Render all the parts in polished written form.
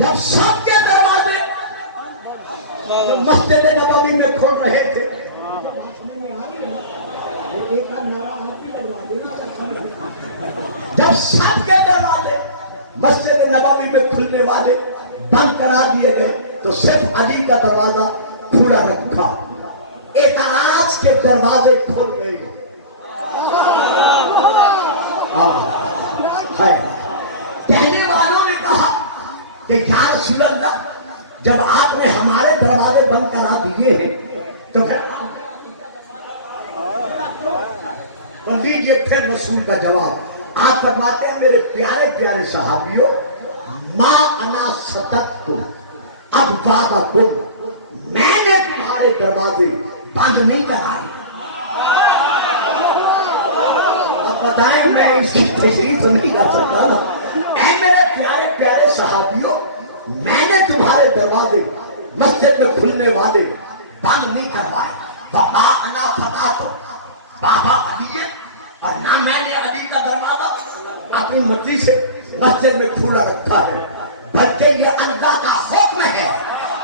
جب سب کے دروازے جو مسجد نبوی میں کھل رہے تھے، جب سب کے دروازے مسجد نبوی میں کھلنے والے بند کرا دیے گئے تو صرف علی کا دروازہ کھلا رکھا۔ اعتراض کے دروازے کھل گئے۔ کہنے والوں نے کہا کہ یا رسول اللہ، جب آپ نے ہمارے دروازے بند کرا دیے ہیں تو پھر لیجیے پھر رسول کا جواب۔ آپ فرماتے ہیں میرے پیارے پیارے صحابیوں، ما انا صدقتکم ابوابکم، میں نے تمہارے دروازے بند نہیں کرائے۔ اب بتائیں، میں اس کی تشریح نہیں کر سکتا نا۔ اے میرے پیارے پیارے صحابیوں، میں نے تمہارے دروازے مسجد میں کھلنے والے بند نہیں کروائے۔ بابا انا فتح، بابا علی ہے، اور نہ میں نے علی کا دروازہ اپنی مرضی سے مسجد میں کھلا رکھا ہے، بلکہ یہ اللہ کا حکم ہے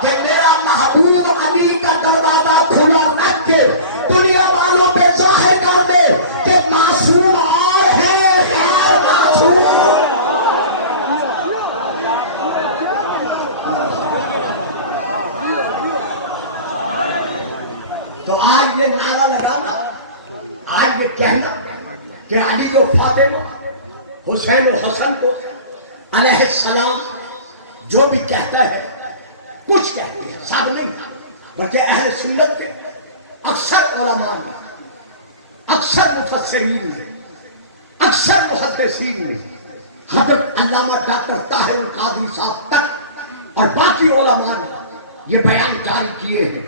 کہ میرا محبوب علی کا دروازہ کھلا رکھ کے دنیا والوں پہ ظاہر کر دے کہ معصوم اور ہے غیر معصوم۔ تو آج یہ نعرہ لگانا، آج یہ کہنا کہ علی و فاطمہ، حسین و حسن کو علیہ السلام جو بھی کہتا ہے کچھ کہتے ہیں، سب نہیں، بلکہ اہل سنت کے اکثر علماء نے، اکثر مفسرین نے، اکثر محدثین نے، حضرت علامہ ڈاکٹر طاہر القادری صاحب تک اور باقی علماء نے یہ بیان جاری کیے ہیں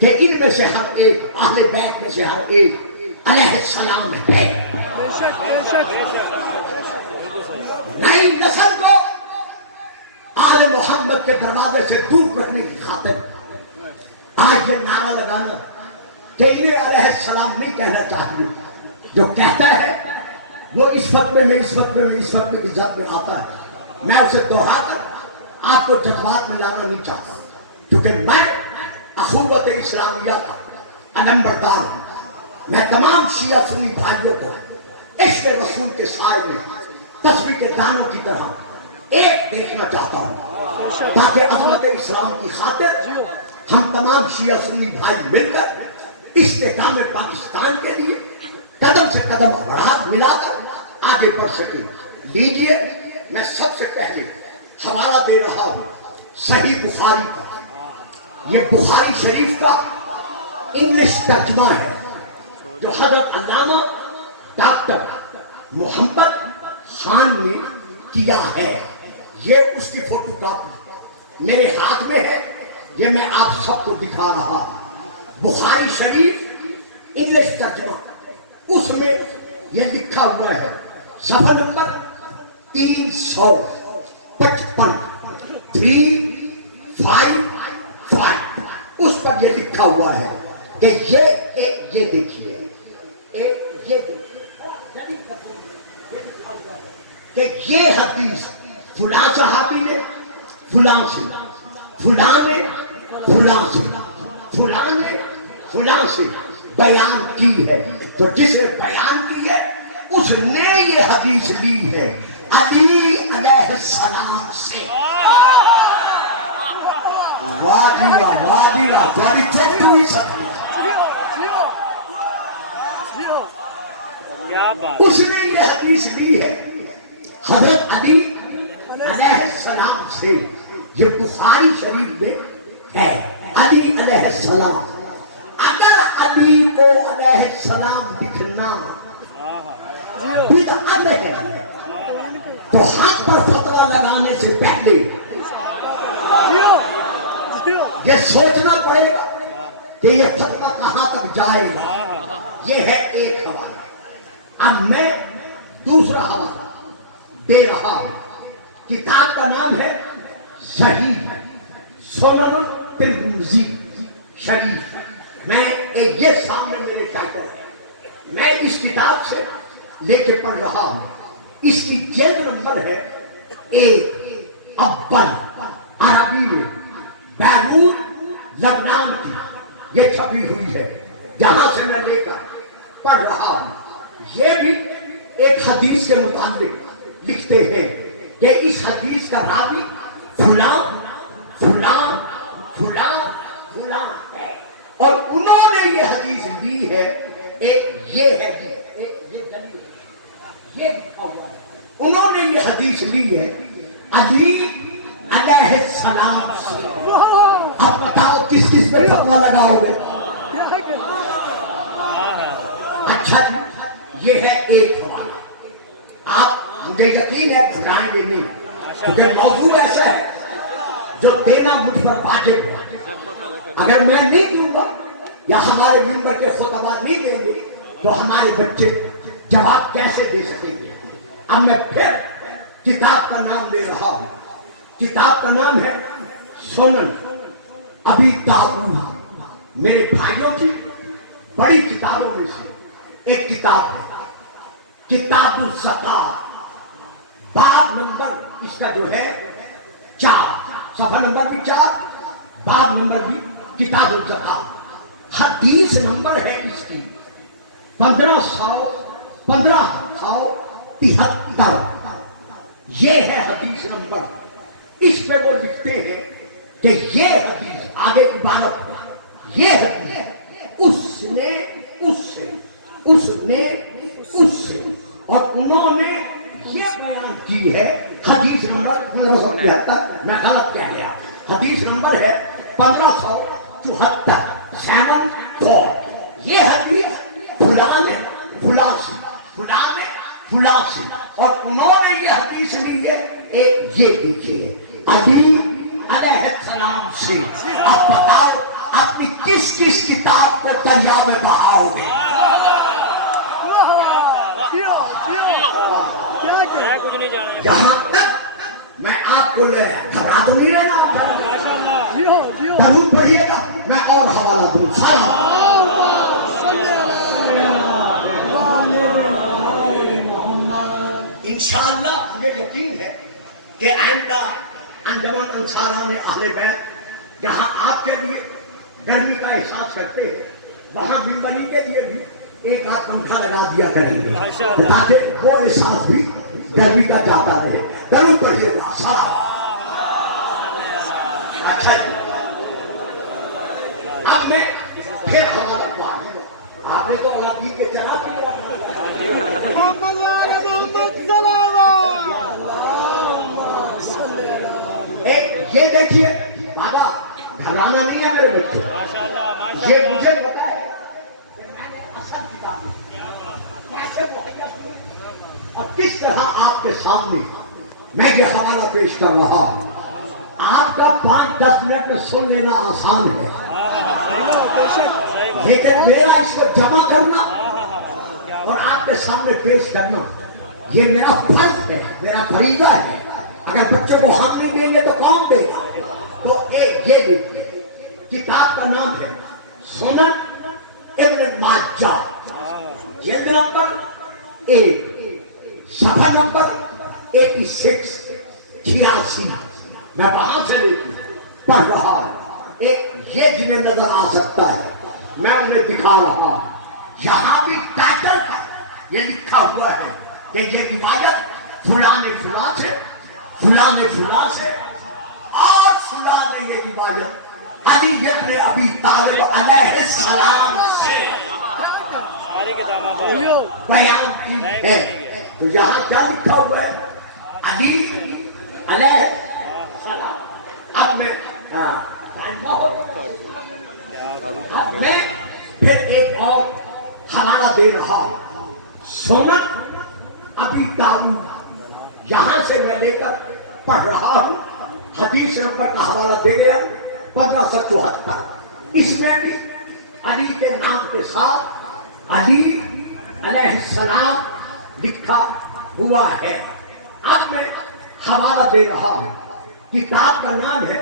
کہ ان میں سے ہر ایک، اہل بیت میں سے ہر ایک علیہ السلام ہے۔ بے شک بے شک۔ نئی نسل کو آل محمد کے دروازے سے دور رکھنے کی خاطر آج یہ نعرہ لگانا کہ انہیں علیہ السلام نہیں کہنا چاہیے۔ جو کہتا ہے وہ اس وقت میں اس وقت کی ذات میں آتا ہے، میں اسے دوہرا کر آپ کو جذبات میں لانا نہیں چاہتا، کیونکہ میں اخوت اسلامیہ کا علمبردار ہوں۔ میں تمام شیعہ سنی بھائیوں کو عشق رسول کے سائے میں تسبیح کے دانوں کی طرح ایک دیکھنا چاہتا ہوں، تاکہ عظمت اسلام کی خاطر ہم تمام شیعہ سنی بھائی مل کر استحکام پاکستان کے لیے قدم سے قدم ملا کر آگے بڑھ سکے۔ لیجئے، میں سب سے پہلے حوالہ دے رہا ہوں صحیح بخاری کا۔ یہ بخاری شریف کا انگلش ترجمہ ہے جو حضرت علامہ ڈاکٹر محمد خان نے کیا ہے۔ یہ اس کی فوٹو کاپی میرے ہاتھ میں ہے، یہ میں آپ سب کو دکھا رہا ہوں۔ بخاری شریف انگلش ترجمہ، اس میں یہ لکھا ہوا ہے، صفحہ نمبر 355 355، اس پر یہ لکھا ہوا ہے کہ یہ دیکھیے، کہ یہ حدیث فلاں صحابی نے فلاں سے، فلاں نے فلاں سے، فلاں نے فلاں سے بیان کی ہے، تو جسے بیان کی ہے اس نے یہ حدیث لی ہے علی علیہ السلام سے۔ تھوڑی چوٹ ہوئی سکتی، اس نے یہ حدیث لی ہے حضرت علی علیہ السلام سے۔ یہ بخاری شریف میں ہے، علی علیہ السلام۔ اگر علی کو علیہ السلام لکھنا بدعت ہے تو حق پر فتویٰ لگانے سے پہلے یہ سوچنا پڑے گا کہ یہ فتویٰ کہاں تک جائے گا۔ یہ ہے ایک حوالہ۔ اب میں دوسرا حوالہ دے رہا ہوں، کتاب کا نام ہے صحیح سنن ترمذی شریف۔ میں یہ سامنے میرے شاگرد ہے، میں اس کتاب سے لے کے پڑھ رہا ہوں۔ اس کی جلد نمبر ہے 1 اول لبنان کی یہ چھپی ہوئی ہے، جہاں سے میں لے کر پڑھ رہا ہوں۔ یہ بھی ایک حدیث کے متعلق لکھتے ہیں کہ اس حدیث کا راوی فلاں فلاں فلاں فلاں ہے، اور انہوں نے یہ حدیث دی ہے۔ ایک یہ ہے، ایک یہ دلیل ہے، یہ لکھا ہوا ہے، انہوں نے یہ حدیث لی ہے علی علیہ السلام سے۔ اب بتاؤ کس کس پہ فتویٰ لگاؤ گے؟ اچھا جی، یہ ہے ایک حوالہ۔ آپ مجھے یقین ہے گھبرائیں گے نہیں، کیونکہ موضوع ایسا ہے جو دینا مجھ پر واجب ہے۔ اگر میں نہیں دوں گا یا ہمارے ممبر کے خطبہ نہیں دیں گے تو ہمارے بچے جواب کیسے دے سکیں گے؟ اب میں پھر کتاب کا نام دے رہا ہوں۔ کتاب کا نام ہے سنن ابی داؤد۔ میرے بھائیوں کی بڑی کتابوں میں سے ایک کتاب ہے، کتاب الزکات، باب نمبر اس کا جو ہے 4، صفحہ نمبر بھی 4، باب نمبر بھی کتاب الزکات۔ حدیث نمبر ہے اس کی 1573۔ یہ ہے حدیث نمبر۔ اس پہ وہ لکھتے ہیں کہ یہ حدیث آگے عبارت ہے، یہ حدیث اس نے اور انہوں نے یہ بیان کی ہے۔ حدیث نمبر 1573، میں غلط کہہ گیا، حدیث نمبر ہے 1574، 74۔ یہ حدیث فلاں نے فلاں سے، فلاں نے فلاں سے، اور انہوں نے یہ حدیث لی ہے ایک یہ دیکھیے علی علیہ السلام سے۔ اب بتاؤ اپنی کس کس کتاب کو دریا میں بہاؤ گے؟ یہاں تک میں آپ کو گھبرا تو نہیں رہنا، درود پڑھیے گا، میں اور حوالہ دوں۔ انشاءاللہ مجھے یقین ہے کہ آئندہ انجمن انصاران اہل بیت جہاں آپ کے لیے گرمی کا احساس کرتے ہیں، وہاں ممبری کے لیے بھی ایک آدھ پنکھا لگا دیا کریں گے تاکہ وہ احساس بھی گرمی کا جاتا رہے۔ درود پڑھیے گا، سلام۔ اچھا جی، اب میں پھر ہمارا پاس، آپ نے تو اولادی کے چراغ کی طرح یہ دیکھیے بابا، گھبرانا نہیں ہے میرے بچوں، یہ مجھے پتا ہے کہ میں نے اصل کتاب کیسے مہیا کی ہے اور کس طرح آپ کے سامنے میں یہ حوالہ پیش کر رہا ہوں۔ آپ کا 5-10 منٹ میں سن لینا آسان ہے، لیکن میرا اس کو جمع کرنا اور آپ کے سامنے پیش کرنا یہ میرا فرض ہے، میرا فریضہ ہے۔ اگر بچوں کو ہم نہیں دیں گے تو کون دے گا؟ تو ایک یہ بھی کتاب کا نام ہے سنن ابن ماجہ، جلد نمبر 1، صفحہ نمبر 86۔ میں وہاں سے لے کے پڑھ رہا ہوں۔ ایک یہ جنہیں نظر آ سکتا ہے میں انہیں دکھا رہا ہوں۔ یہاں بھی ٹائٹل پر یہ لکھا ہوا ہے کہ یہ روایت فلاں نے فلاں سے، فلاں نے فلاں سے، اور فلاں نے یہ روایت علی ابن ابی طالب علیہ السلام سے بیان کی ہے۔ تو یہاں کیا لکھا ہوا ہے؟ علی علیہ السلام۔ اب میں پھر ایک اور حوالہ دے رہا ہوں، سنن ابی داؤد، یہاں سے میں لے کر پڑھ رہا ہوں۔ حدیث نمبر کا حوالہ دے گیا 1574۔ اس میں بھی علی کے نام کے ساتھ علی علیہ السلام لکھا ہوا ہے۔ اب میں حوالہ دے رہا ہوں، کتاب کا نام ہے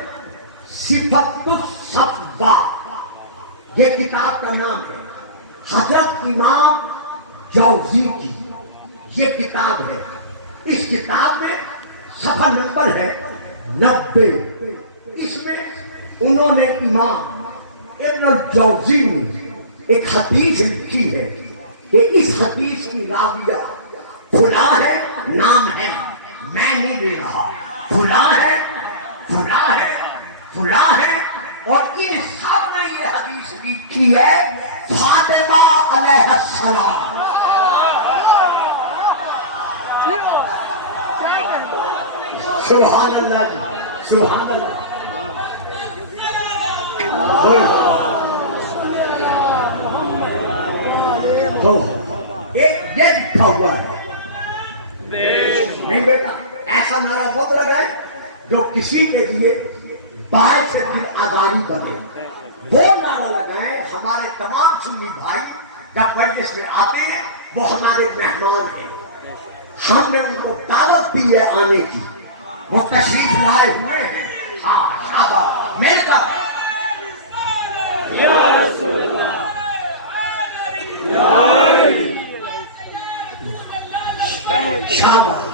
صفت الصفوہ، یہ کتاب کا نام ہے حضرت امام جوزی کی یہ کتاب ہے۔ اس کتاب میں صفحہ نمبر ہے 90۔ اس میں انہوں نے امام ابن الجوزی نے ایک حدیث لکھی ہے کہ اس حدیث کی راویہ فلاں ہے، نام ہے، میں نہیں دے رہا، فلاں ہے، فلاں ہے، فلاں ہے، اور ان سب نے یہ حدیث لکھی ہے فاطمہ علیہ السلام۔ کیا کہنا؟ سبحان اللہ، سبحان اللہ۔ صلی علی محمد وعلى تو محمد۔ ایک یہ لکھا ہوا ہے، نہیں بیٹا ایسا نعرہ مت لگائے جو کسی کے لیے باہر سے دل آزاری بنے، وہ نعرہ لگائے۔ ہمارے تمام سنی بھائی جب مجلس میں آتے ہیں وہ ہمارے مہمان ہیں، ہم نے ان کو دعوت دی ہے آنے کی، وہ تشریف لائے ہوئے ہیں۔ ہاں شاباش، مل کر شاباش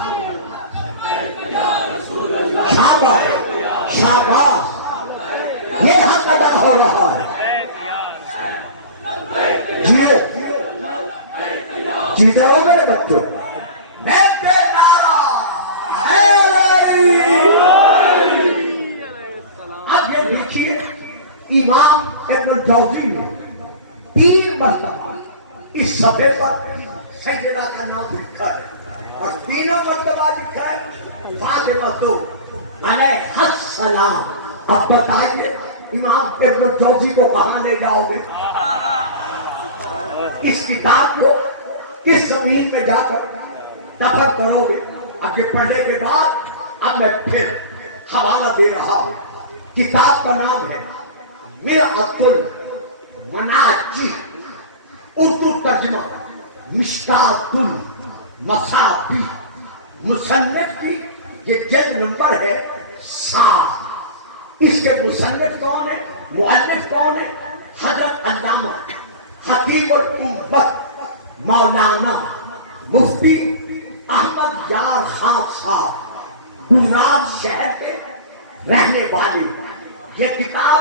شاباش شاباش، یہ حق ادا ہو رہا ہے۔ جیو جیتے ہو میرے بچوں، میں بیدارا ہے علی۔ اب یہ دیکھیے امام ابن الجوزی نے 3 مرتبہ اس صفحے پر سیدنا کا نام لکھا ہے، اور تینوں مرتبہ لکھا ہے فاطمہ علیہ السلام۔ اب بتائیے امام ابن الجوزی کو کہاں لے جاؤ گے؟ اس کتاب کو کس زمین میں جا کر دفن کرو گے؟ اب یہ پڑھنے کے بعد اب میں پھر حوالہ دے رہا ہوں۔ کتاب کا نام ہے مرآت المناجی، اردو ترجمہ مشکات المصابیح، مصنف کی یہ جلد نمبر ہے 7۔ اس کے مصنف کون ہے، مؤلف کون ہے؟ حضرت علامہ حکیم الامت مولانا مفتی احمد یار خان صاحب، گجرات شہر کے رہنے والے۔ یہ کتاب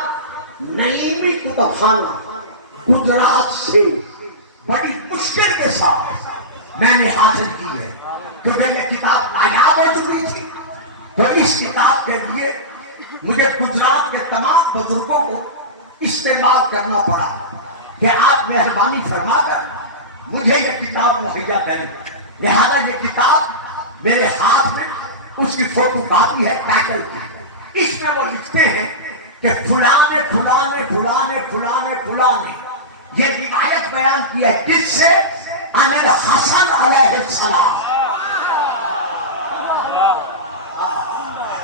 نعیمی کتب خانہ گجرات سے بڑی مشکل کے ساتھ میں نے حاصل کی ہے، کیونکہ یہ کتاب نایاب ہو چکی تھی۔ تو اس کتاب کے لیے مجھے گجرات کے تمام بزرگوں کو استعمال کرنا پڑا کہ آپ مہربانی فرما کر مجھے یہ کتاب مہیا کریں۔ لہذا یہ کتاب میرے ہاتھ میں اس کی فوٹو کاپی ہے ٹائٹل کی۔ اس میں وہ لکھتے ہیں کہ فلانے فلانے فلانے فلانے فلانے یہ روایت بیان کی ہے، کس سے؟ امیر حسن علیہ السلام۔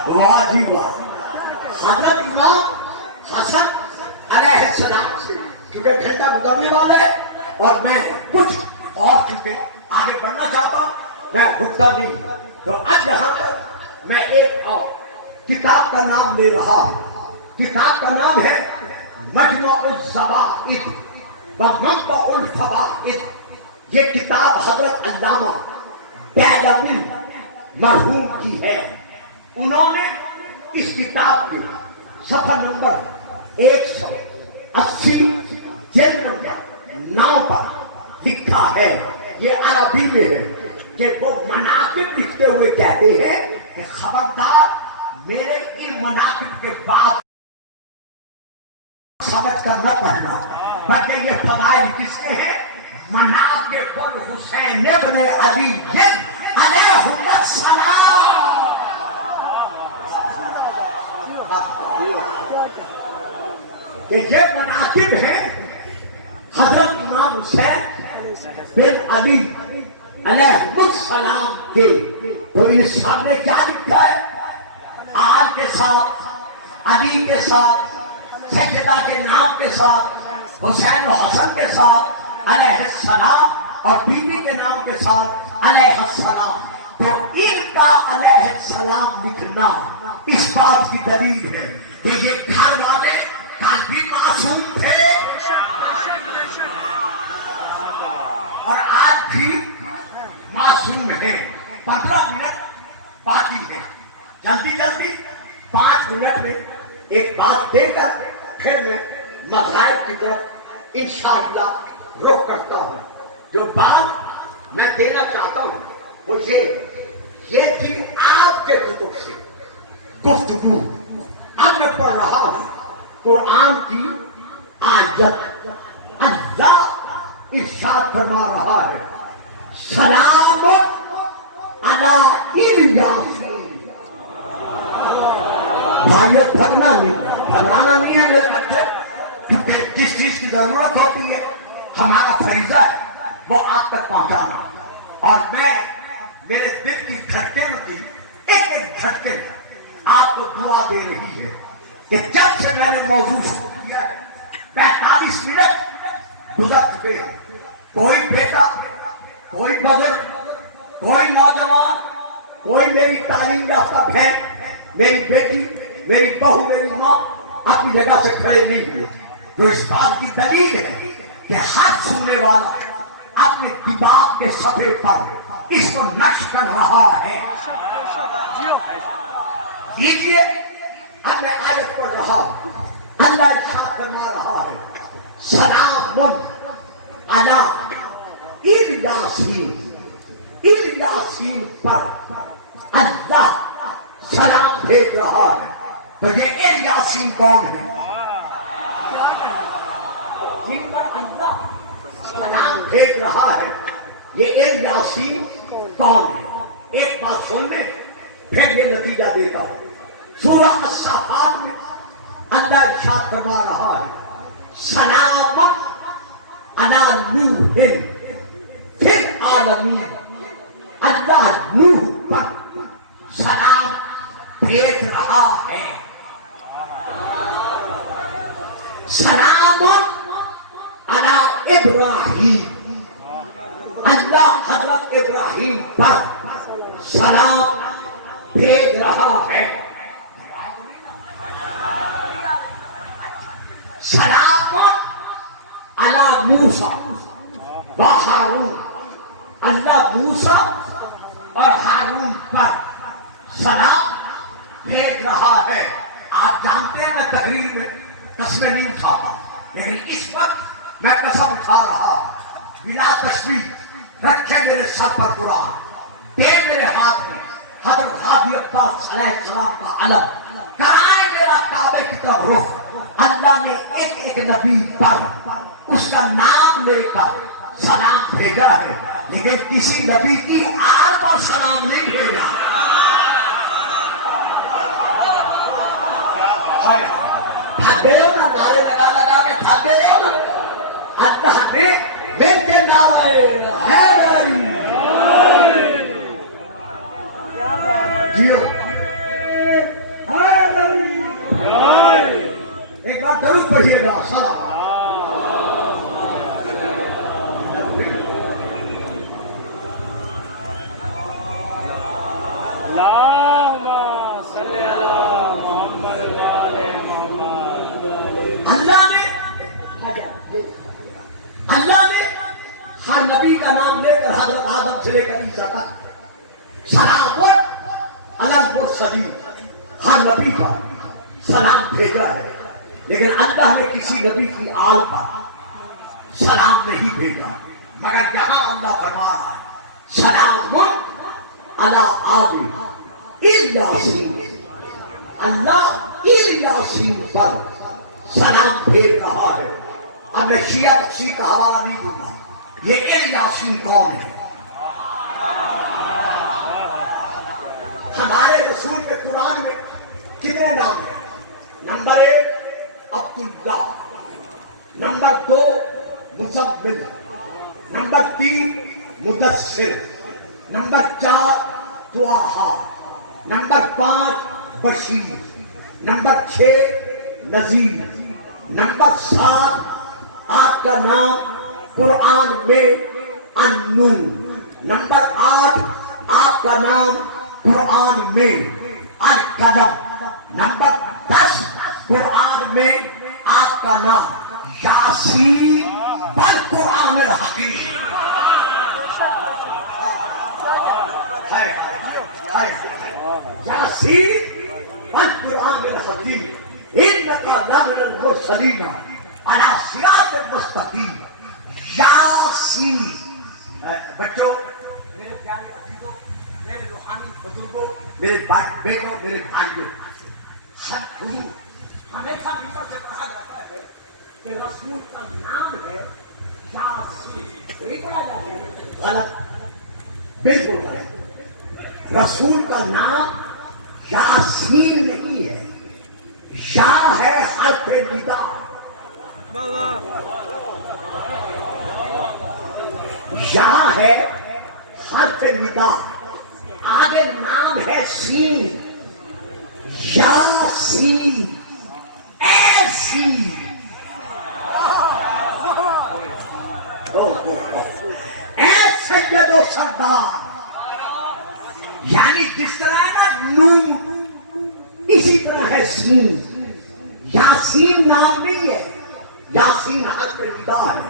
واہ جی واہ، حضرت امام حسن علیہ السلام سے کیونکہ گھنٹہ گزرنے والا ہے اور میں کچھ اور چونکہ آگے بڑھنا چاہتا ہوں، میں رکتا نہیں۔ تو اب یہاں پر میں ایک اور کتاب کا نام لے رہا ہوں۔ کتاب کا نام ہے مجمع الزوائد و منبع الفوائد۔ یہ کتاب حضرت علامہ دہلوی مرحوم کی ہے۔ انہوں نے اس کتاب کے صفحہ نمبر 180 جلد نمبر 9 پر لکھا ہے، یہ عربی میں ہے، کہ وہ مناقب لکھتے ہوئے کہتے ہیں کہ خبردار میرے ان مناقب کے بعد سمجھ کر نہ پڑھنا، بلکہ یہ فضائل کس کے ہیں؟ مناقب الحسین ابن علی علیہ السلام۔ کہ یہ مناقب ہیں حضرت امام حسین بن علی علیہ السلام کے۔ تو یہ سامنے کیا لکھا ہے؟ آل کے ساتھ، علی کے ساتھ، سیدہ کے نام کے ساتھ، حسین و حسن کے ساتھ علیہ السلام، اور بی بی کے نام کے ساتھ علیہ السلام۔ تو ان کا علیہ السلام لکھنا اس بات کی دلیل ہے کہ یہ گھر والے کل بھی معصوم تھے اور آج بھی معصوم ہیں۔ 15 منٹ باقی ہے، جلدی جلدی 5 منٹ میں ایک بات دے کر پھر میں مذاہب کی طرف انشاءاللہ رخ کرتا ہوں. جو بات میں دینا چاہتا ہوں وہ یہ تھی کہ آپ کے کتب سے گفتگو. اب میں پڑھ رہا ہوں قرآن کی آیت. اللہ ارشاد فرما رہا ہے سلام علی الیاسین. بھائیو تھکنا نہیں ہے میرے بچے. کیونکہ جس چیز کی ضرورت ہوتی ہے ہمارا فریضہ ہے وہ آپ تک پہنچانا. اور میں میرے دل کی دھڑکن کی ایک ایک دھڑکن آپ کو دعا دے رہی ہے کہ جب سے میں نے موضوع شروع کیا ہے 45 منٹ گزر چکے ہیں. کوئی بیٹا، کوئی بزرگ، کوئی نوجوان، کوئی میری تعلیم یافتہ بہن، میری بیٹی، میری بہو، میری ماں اپنی جگہ سے کھڑے نہیں ہوئے. تو اس بات کی دلیل ہے کہ ہر سننے والا اپنے دماغ کے صفحے پر اس کو نقش کر رہا ہے. لیجیے اب میں آیت پڑھ رہا ہوں. اللہ ارشاد فرما رہا ہے سلام علی الیاسین. الیاسین پر اللہ سلام بھیج رہا ہے. تو یہ الیاسین کون ہے؟ جن پر اللہ سلام بھیج رہا ہے یہ الیاسین کون ہے؟ ایک بات سن لیں پھر یہ نتیجہ دیتا ہوں. سورہ الصافات میں اللہ ارشاد فرما رہا ہے سلام علی نوح فی العالمین. اللہ نوح پر سلام بھیج رہا ہے. سلام علی ابراہیم. اللہ حضرت ابراہیم پر سلام بھیج رہا ہے. سلام علی موسیٰ و ہارون. اللہ موسیٰ اور ہارون پر سلام بھیج رہا ہے. آپ جانتے ہیں میں تقریر میں قسمیں نہیں کھاتا، لیکن اس وقت میں قسم کھا رہا بلا تشبیہ رکھے میرے سر پر قرآن، دے میرے ہاتھ میں حضرت ہادی عباس علیہ السلام کا علم، کرائے میرا کعبے کی طرف رخ. اللہ نے ایک ایک نبی پر اس کا نام لے کر سلام بھیجا ہے، لیکن کسی نبی کی آل پر سلام نہیں بھیجا. تھک گئے ہو نا؟ نعرے لگا لگا کے تھک گئے ہو نا؟ اللہ نے مل کے نعرے حیدری جیو ایک بار درود پڑھیے گا. سلام اللہم صلی علی محمد و آل محمد. اللہ نے ہر نبی کا نام لے کر حضرت آدم سے لے کر عیسیٰ تک سلام علی المرسلین ہر نبی پر سلام بھیجا ہے، لیکن اللہ نے کسی نبی کی آل پر سلام نہیں بھیجا. مگر یہاں اللہ فرما رہا ہے سلام علی آل الیاسین. اللہ الیاسین پر سلام بھیج رہا ہے. اب میں شیعہ تفسیر کا حوالہ نہیں دوں گا. یہ الیاسین کون ہے؟ ہمارے رسول کے قرآن میں کتنے نام ہیں؟ Number 1 Abdullah, number 2 Muzammil, number 3 Mudassir, number 4 Taha, number 5 Bashir, number 6 Nazir, number 7 آپ کا نام قرآن میں النور، نمبر 8 آپ کا نام قرآن میں القلم، نمبر 10 قرآن میں آپ کا نام یاسین والقرآن الحکیم. یاسین والقرآن الحکیم انک لمن المرسلین. جیسا نیچے سے پڑھا جاتا ہے کہ رسول کا نام ہے یاسین، یہی پڑھا جاتا ہے؟ غلط، بالکل غلط۔ رسول کا نام یاسین نہیں ہے، یا ہے حرف ندا، یا ہے حرف ندا، آگے نام ہے سین، یاسین، ایسی۔ اے سید و سردار، یعنی جس طرح ہے نا نون، اسی طرح ہے سین۔ یاسین نام نہیں ہے، یاسین حرف ندا ہے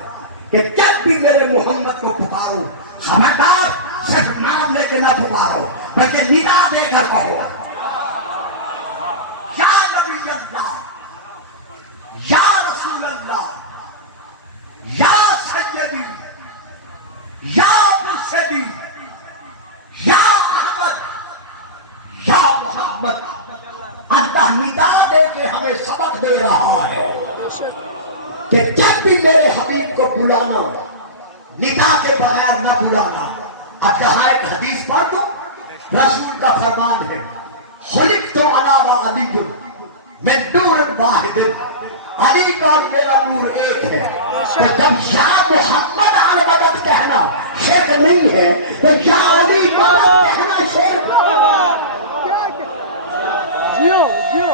کہ جب بھی میرے محمد کو پکارو خبردار صرف نام لے کے نہ پکارو بلکہ ندا دے کر کہو، یا نبی اللہ، یا رسول اللہ، یا سیدی، یا مرشدی، یا احمد، یا محمد۔ اللہ ندا دے کے ہمیں سبق دے رہا ہے کہ جب بھی میرے حبیب کو بلانا ندا کے بغیر نہ بلانا۔ اب یہاں ایک حدیث پڑھ دو، رسول کا فرمان ہے خلقت انا وعلی من نور واحد، علی کا اور میرا نور ایک ہے۔ تو جب یا محمد آل مدد کہنا شرک نہیں ہے تو یا علی مدد کہنا شرک ہے۔ جیو جیو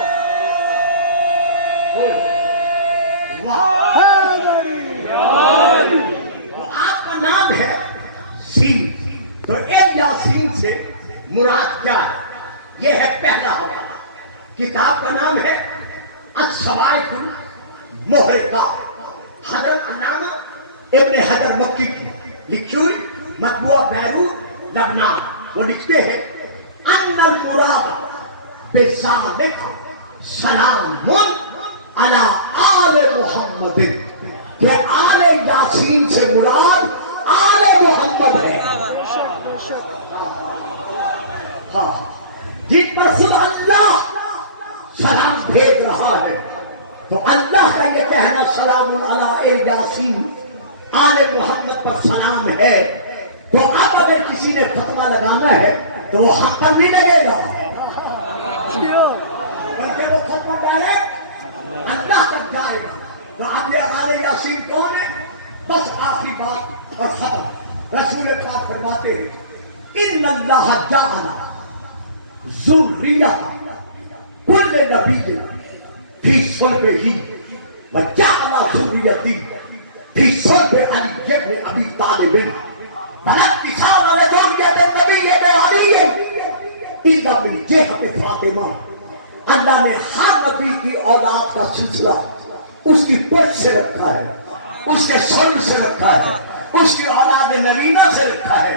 آپ کا نام ہے سین، تو ایک یاسین سے مراد کیا ہے؟ یہ ہے پہلا ہمارا۔ کتاب کا نام ہے الصواعق المحرقہ، حضرت علامہ ابن حجر مکی کی لکھی ہوئی، مطبوعہ بیروت لبنان۔ وہ لکھتے ہیں ان المراد بذالک سلام علی آل محمد، کہ آل یاسین سے مراد آل محمد ہے، ہاں، جن پر خود اللہ سلام بھیج رہا ہے۔ تو اللہ کا یہ کہنا سلام علی یاسین، آل محمد پر سلام ہے، تو اب اگر کسی نے فتویٰ لگانا ہے تو وہ حق پر نہیں لگے گا، بلکہ وہ فتویٰ ڈائریکٹ اللہ تک جائے گا۔ تو اب یہ آل یاسین کون ہے؟ بس آخری بات اور ختم۔ رسول پاک فرماتے ہیں ان اللہ جعل ذریۃ کل نبی فی صلبہ وجعل ذریتی فی صلب علی بن ابی طالب، فلا اتصال لذریۃ النبی بعلی الا من جہت فاطمہ۔ اللہ نے ہر نبی کی اولاد کا سلسلہ اس کی پشت سے رکھا ہے، اس کے صلب سے رکھا ہے، اس کی اولاد نبینہ سے رکھا ہے۔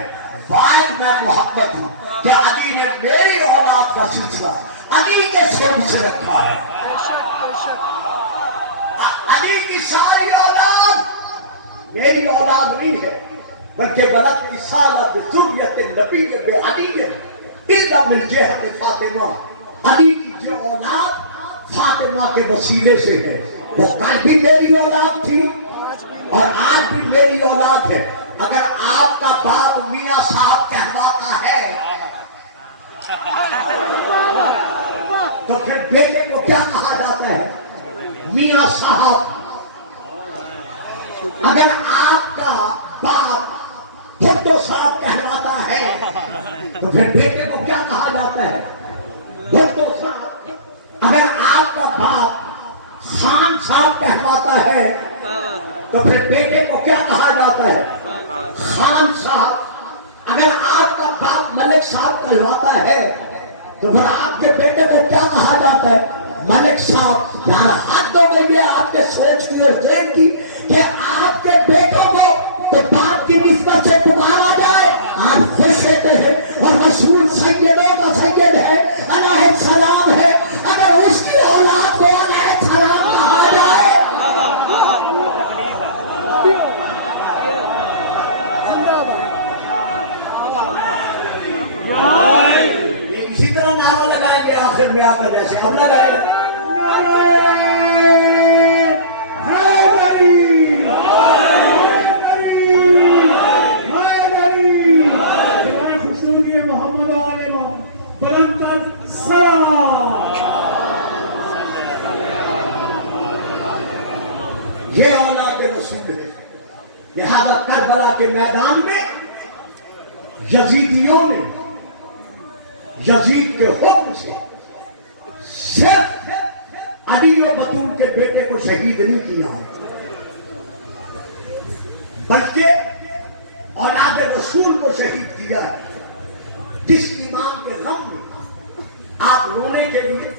واحد میں محمد ہوں کہ علی نے میری اولاد کا سلسلہ علی کے صلب سے رکھا ہے۔ علی کی ساری اولاد میری اولاد نہیں ہے، بلکہ بلد اتصالت ذریۃ النبی بعلی الا من جہت فاطمہ۔ علی کی جو اولاد فاطمہ کے وسیلے سے ہے، وہ کل بھی میری اولاد تھی اور آج بھی میری اولاد ہے۔ اگر آپ کا باپ میاں صاحب کہلاتا ہے تو پھر بیٹے کو کیا کہا جاتا ہے؟ میاں صاحب۔ اگر آپ کا باپ بھٹو صاحب کہلاتا ہے تو پھر بیٹے کو کیا کہا جاتا ہے؟ بھٹو صاحب۔ اگر آپ کا باپ خان صاحب کہلاتا ہے تو پھر بیٹے کو کیا کہا جاتا ہے؟ خان صاحب۔ اگر آپ کا باپ ملک صاحب کہلاتا ہے تو پھر آپ کے بیٹے کو کیا کہا جاتا ہے؟ ملک صاحب۔ یار حد ہو گئی ہے آپ کے سوچ کی اور ذہن کی کہ آپ کے بیٹوں کو تو باپ کی نسبت سے پکارا جائے۔ آپ خوش رہتے ہیں اور رسول سیدوں کا سید ہے، علیہ السلام ہے، اگر اس کی اولاد کو علیہ السلام کہا جائے۔ اسی طرح نعرہ لگائیں گے آخر میں آپ کا، جیسے ہم لگائیں گے لہذا کربلا کے میدان میں یزیدیوں نے یزید کے حکم سے صرف علی و بطول کے بیٹے کو شہید نہیں کیا بلکہ اولاد رسول کو شہید کیا ہے. جس امام کے غم میں آپ رونے کے لیے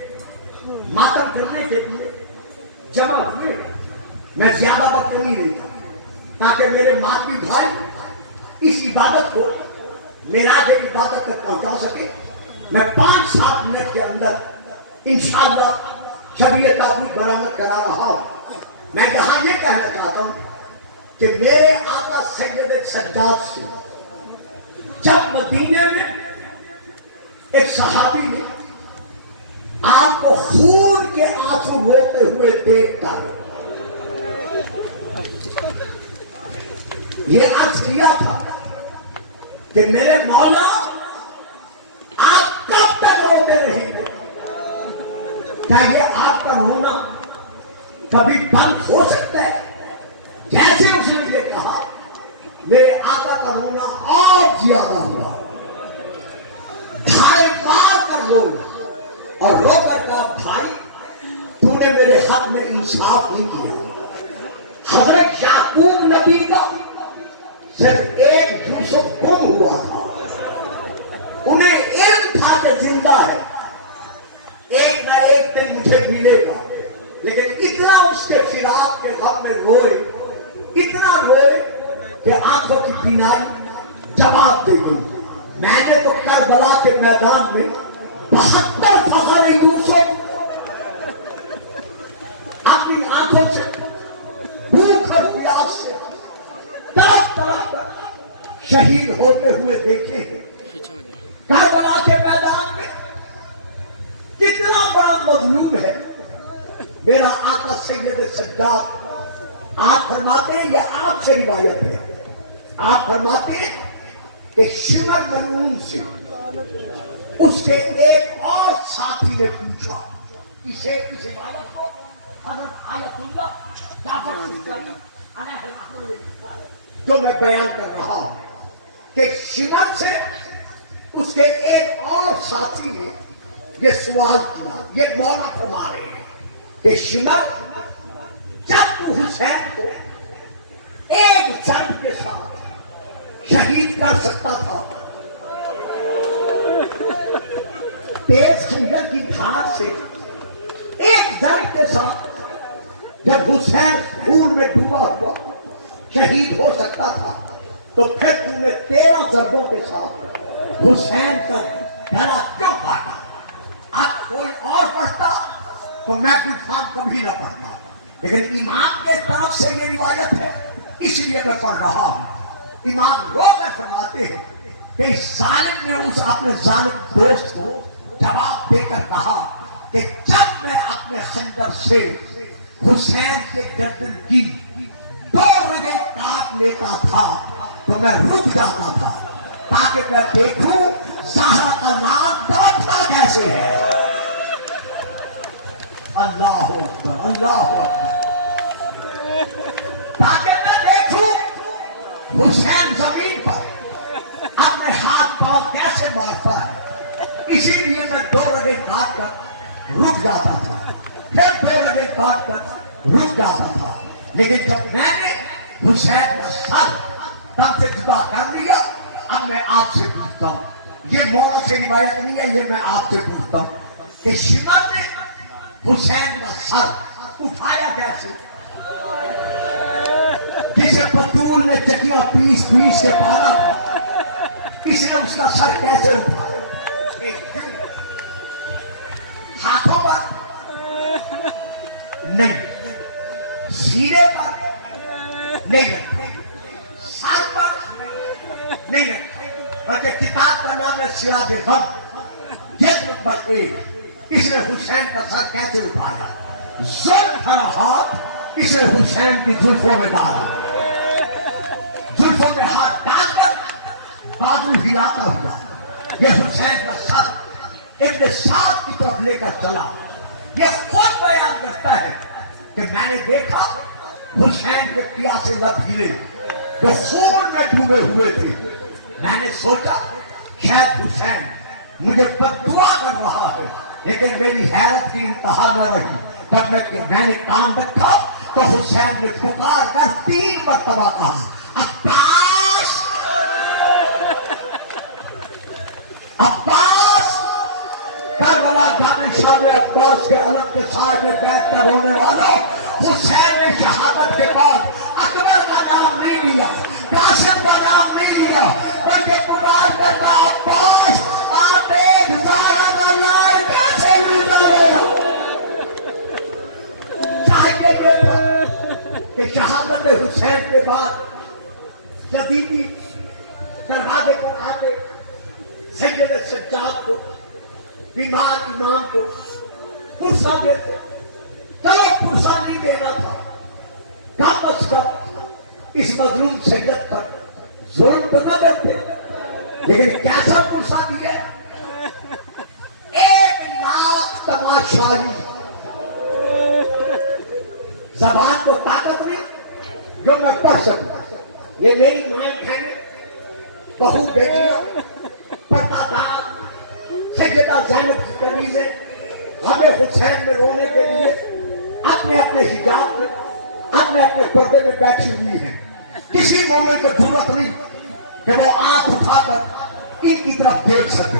ماتم کرنے کے لیے جمع ہوئے میں زیادہ وقت نہیں لیتا تاکہ میرے ماتی بھائی اس عبادت کو معراج عبادت تک پہنچا سکے. میں 5-7 منٹ کے اندر انشاءاللہ جب یہ تابوت برآمد کرا رہا ہوں میں یہاں یہ کہنا چاہتا ہوں کہ میرے آقا سید سجاد سے جب مدینے میں ایک صحابی نے آپ کو خون کے آنسو روتے ہوئے دیکھ کر یہ عرض کیا تھا کہ میرے مولا آپ کب تک روتے رہیں گے؟ کیا یہ آپ کا رونا کبھی بند ہو سکتا ہے؟ جیسے اس نے یہ کہا میرے آقا کا رونا اور زیادہ ہوا. دھاڑے مار کر رو اور رو کر کہا بھائی تو نے میرے حق میں انصاف نہیں کیا. حضرت یعقوب نبی کا صرف ایک یوسف گم ہوا تھا. انہیں علم تھا کہ زندہ ہے ایک نہ ایک دن مجھے ملے گا لیکن اتنا اس کے فراق کے غم میں روئے اتنا روئے کہ آنکھوں کی بینائی جواب دے گئی. میں نے تو کربلا کے میدان میں 72 فخر یوسف اپنی آنکھوں سے بھوک اور پیاس سے طرف طرف تک شہید ہوتے ہوئے دیکھے ہیں. کربلا کے میدان میں کتنا بڑا مظلوم ہے میرا آقا سید سجاد. آپ فرماتے ہیں یہ آپ سے روایت ہے آپ فرماتے ہیں کہ شمر ملعون سے اس کے ایک اور ساتھی نے پوچھا اسے اس روایت کو حضرت آیت اللہ تو میں بیان کر رہا ہوں کہ شمر سے اس کے ایک اور ساتھی نے یہ سوال کیا. یہ مولا فرما رہے ہیں کہ شمر جب تو حسین کو ایک ضرب کے ساتھ شہید کر سکتا تھا تیز خنجر کی دھار سے ایک ضرب کے ساتھ جب حسین خون میں ڈوبا ہوا شہید ہو سکتا تھا تو پھر تم نے 13 ضربوں کے ساتھ حسین کا گلا کیوں کاٹا؟ اب کوئی اور پڑھتا تو میں کچھ بات کبھی نہ پڑھتا لیکن امام کے طرف سے یہ روایت ہے اس لیے میں پڑھ رہا ہوں. امام رو کر فرماتے ہیں کہ ظالم نے اس اپنے ظالم دوست کو جواب دے کر کہا کہ جب میں اپنے خنجر سے حسین کے گردن کی 2 رگیں کاٹ لیتا تھا تو میں رک جاتا تھا تاکہ میں دیکھوں زہرا کا نام تھا کیسے ہے. اللہ اکبر اللہ اکبر. تاکہ میں دیکھوں حسین زمین پر اپنے ہاتھ پاؤں کیسے بانٹتا ہے. اسی لیے میں 2 رگیں کاٹ کر رک جاتا تھا پھر 2 رگیں کاٹ کر رک جاتا تھا. لیکن جب میں نے حسین کا سر تب سے جدا کر لیا اب میں آپ سے پوچھتا ہوں یہ مولا سے روایت نہیں ہے یہ میں آپ سے پوچھتا ہوں کہ شمر نے حسین کا سر اٹھایا کیسے؟ جسے بطول نے چکیا پیس کے پالا تھا اس نے اس کا سر کیسے اٹھایا؟ ہاتھوں پر نہیں سینے پر نہیں ساتھ پر نہیں بلکہ کتاب کا نام ہے سراج غم جلد نمبر 1. اس نے حسین کا سر کیسے اٹھایا؟ زلف اور ہاتھ اس نے حسین کی زلفوں میں ڈالا زلفوں میں ہاتھ ڈال کر بازو ہلاتا ہوا یہ حسین کا سر ابن سعد کی طرف لے کر چلا. یہ خود بیان کرتا ہے کہ میں نے دیکھا حسین کے پیاسے لب ہلے جو خون میں ڈوبے ہوئے تھے. میں نے سوچا شاید حسین مجھے بد دعا کر رہا ہے، لیکن میری حیرت کی انتہا نہ رہی. جب میں نے کان رکھا تو حسین نے پکار کر 3 مرتبہ کہا عباس عباس. کربلا کا نشان عباس کے علم کے سائے میں بیٹھ کر رونے والوں، حسین نے شہادت کے بعد اکبر کا نام نہیں لیا، قاسم کا نام نہیں لیا، بلکہ پکار کر کہا عباس آپ ایک زارہ کا نام کیسے گزرا لیا. چاہیے یہ تھا کہ شہادت حسین کے بعد جدیدی دروازے کو آتے، سید سجاد کو، بیمار امام کو پرسہ دیتے. چلو پرسہ نہیں دینا تھا، کم از کم اس مظلوم سید پر ظلم تو نہ کرتے. لیکن کیسا پرسہ دیا؟ 1,00,000 تماشائی. زبان کو طاقت نہیں جو میں پڑھ سکتا. یہ میری مائیں بہنیں، بہو بیٹیاں، پردہ دار سیدہ زینب کی کنیزیں ہمیں حسین میں رونے کے لیے اپنے اپنے حجاب میں اپنے اپنے پردے میں بیٹھی ہوئی ہیں. کسی مومن کو ضرورت نہیں کہ وہ آنکھ اٹھا کر ان کی طرف دیکھ سکے.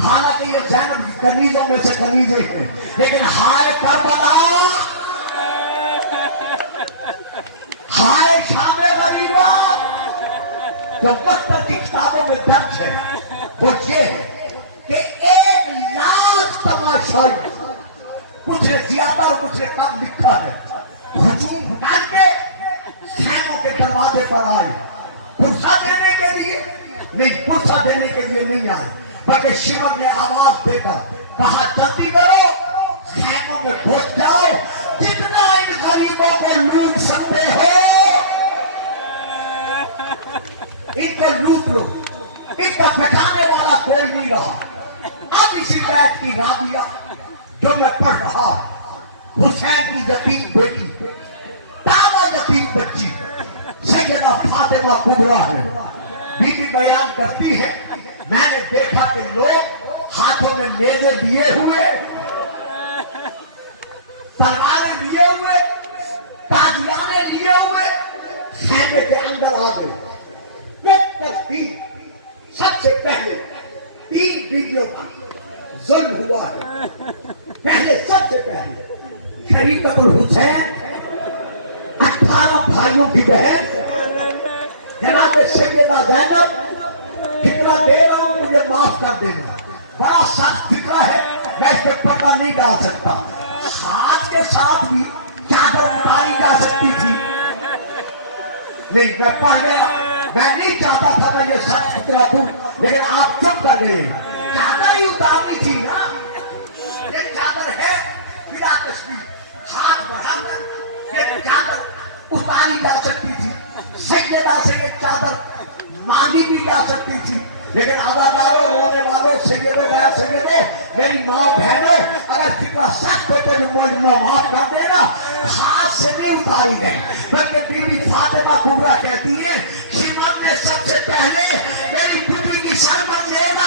حالانکہ یہ زینب کی کنیزوں میں سے کنیزیں ہیں، لیکن ہائے کربلا، ہائے شام غریبوں. جو وقت کی کتابوں میں درج ہے وہ یہ ہے کہ 1,00,000 تماشائی، کچھ نے زیادہ اور کچھ نے کم لکھا ہے، ہجوم ڈال کے خیموں کے دروازے پر آئے. پرسہ دینے کے لیے نہیں، پرسہ دینے کے لیے نہیں آئے، بلکہ شیوم نے آواز دے کر کہا جلدی کرو، خیموں میں گھس جاؤ، جتنا ان غریبوں کو لوٹ سکتے ہو ان کو لوٹ لو. ان کا بچانے والا کوئی نہیں رہا. اب اسی بیت کی رابعہ جو میں پڑھ رہا ہوں، حسین کی یتیم بیٹی، تابہ یتیم بچی سیدہ فاطمہ کبریٰ ہے. بیوی بیان کرتی ہے میں نے دیکھا کہ لوگ ہاتھوں میں نیزے لیے ہوئے، تلواریں لیے ہوئے، تاجیانے لیے ہوئے خیمے کے اندر آ گئے. سب سے پہلے 3 بیویوں کا ظلم ہوا ہے. پہلے سب سے پہلے شریعت الحسین 18 بھائیوں کی بہن جناب سیدہ زینب، فکرہ دے رہا ہوں مجھے معاف کر دینا، بڑا سخت فکرہ ہے، میں اس پہ پردہ نہیں ڈال سکتا. ہاتھ کے ساتھ بھی چادر اتاری جا سکتی تھی. نہیں، میں پڑھ گیا، میں نہیں چاہتا تھا میں یہ سچ فکرہ دوں، لیکن آپ چپ کر گئے. چادر ہی اتارنی تھی نا. یہ چادر ہے بلا تشبیہ، ہاتھ بڑھا کر یہ چادر اتاری جا سکتی تھی. سیدہ سے یہ چادر مانگی بھی جا سکتی تھی. لیکن عزاداروں، رونے والوں، سیدوں، غیر سیدوں، میری ماں بہنوں، اگر فکرہ سچ ہو تو مجھے معاف کر دینا. ہاتھ سے نہیں اتاری گئی، بلکہ بی بی فاطمہ کبریٰ کہتی ہے شیمن نے سب سے پہلے میری پتری کی سر پر لینا